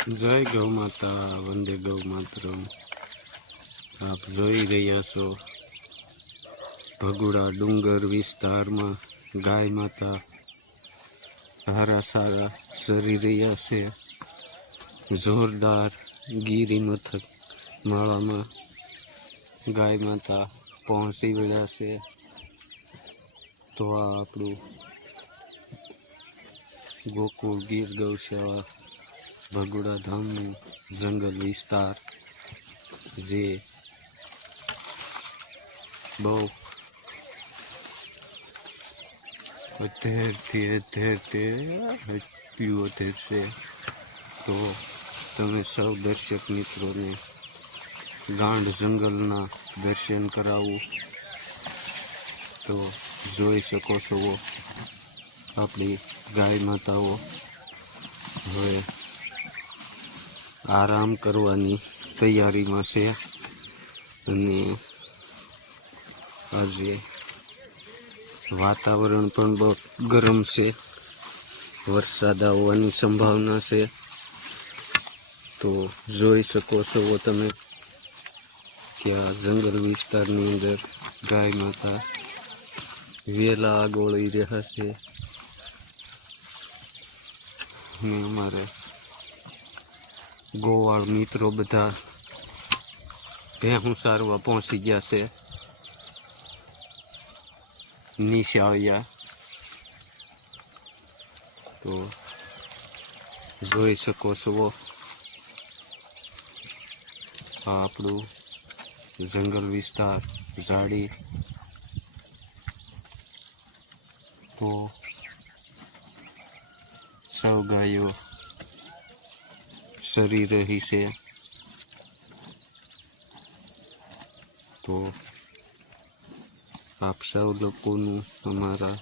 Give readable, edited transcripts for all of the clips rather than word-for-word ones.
જય ગૌ માતા, વંદે ગૌ માતરમ। આપ જોઈ રહ્યા છો ભગુડા ડુંગર વિસ્તારમાં ગાય માતા હારા સારા સરી રહ્યા છે। જોરદાર ગીરી મથક માળામાં ગાય માતા પહોંચી વળ્યા છે। તો આ આપણું ગોકુળ ગીર ગૌશાળા ભગુડા ધામનું જંગલ વિસ્તાર જે બહુ અત્યારથી પીઓતેર છે। તો તમે સૌ દર્શક મિત્રોને ગાંડ જંગલના દર્શન કરાવું તો જોઈ શકો છો। આપણી ગાય માતાઓ હવે આરામ કરવાની તૈયારીમાં છે અને આજે વાતાવરણ પણ બહુ ગરમ છે, વરસાદ આવવાની સંભાવના છે। તો જોઈ શકો છો તમે કે આ જંગલ વિસ્તારની અંદર ગાય માતા વેલા આગોળી રહ્યા છે અને અમારે ગોવાળ મિત્રો બધા ભેહું સારવા પહોંચી ગયા છે નિશાળિયા। તો જોઈ શકો છો આ આપણું જંગલ વિસ્તાર ઝાડી। તો સૌ ગાયો સરી રહી છે। તો આપ સૌ લોકોનું અમારા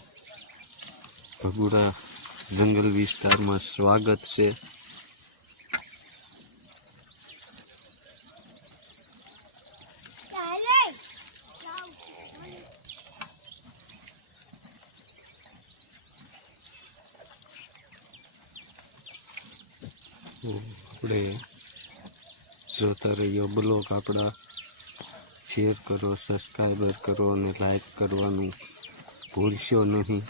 ભગુડા જંગલ વિસ્તારમાં સ્વાગત છે। આપણે જોતા રહીયો બ્લોગ આપણા, શેર કરો, સબસ્ક્રાઈબર કરો અને લાઈક કરવાનું ભૂલશો નહીં।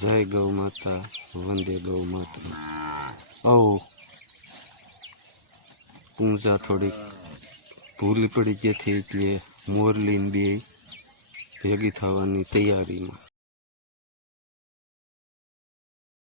જય ગૌ માતા, વંદે ગૌ માતા। પૂંજા થોડીક ભૂલી પડી ગઈ હતી એટલે મોરલીન બે ભેગી થવાની તૈયારીમાં।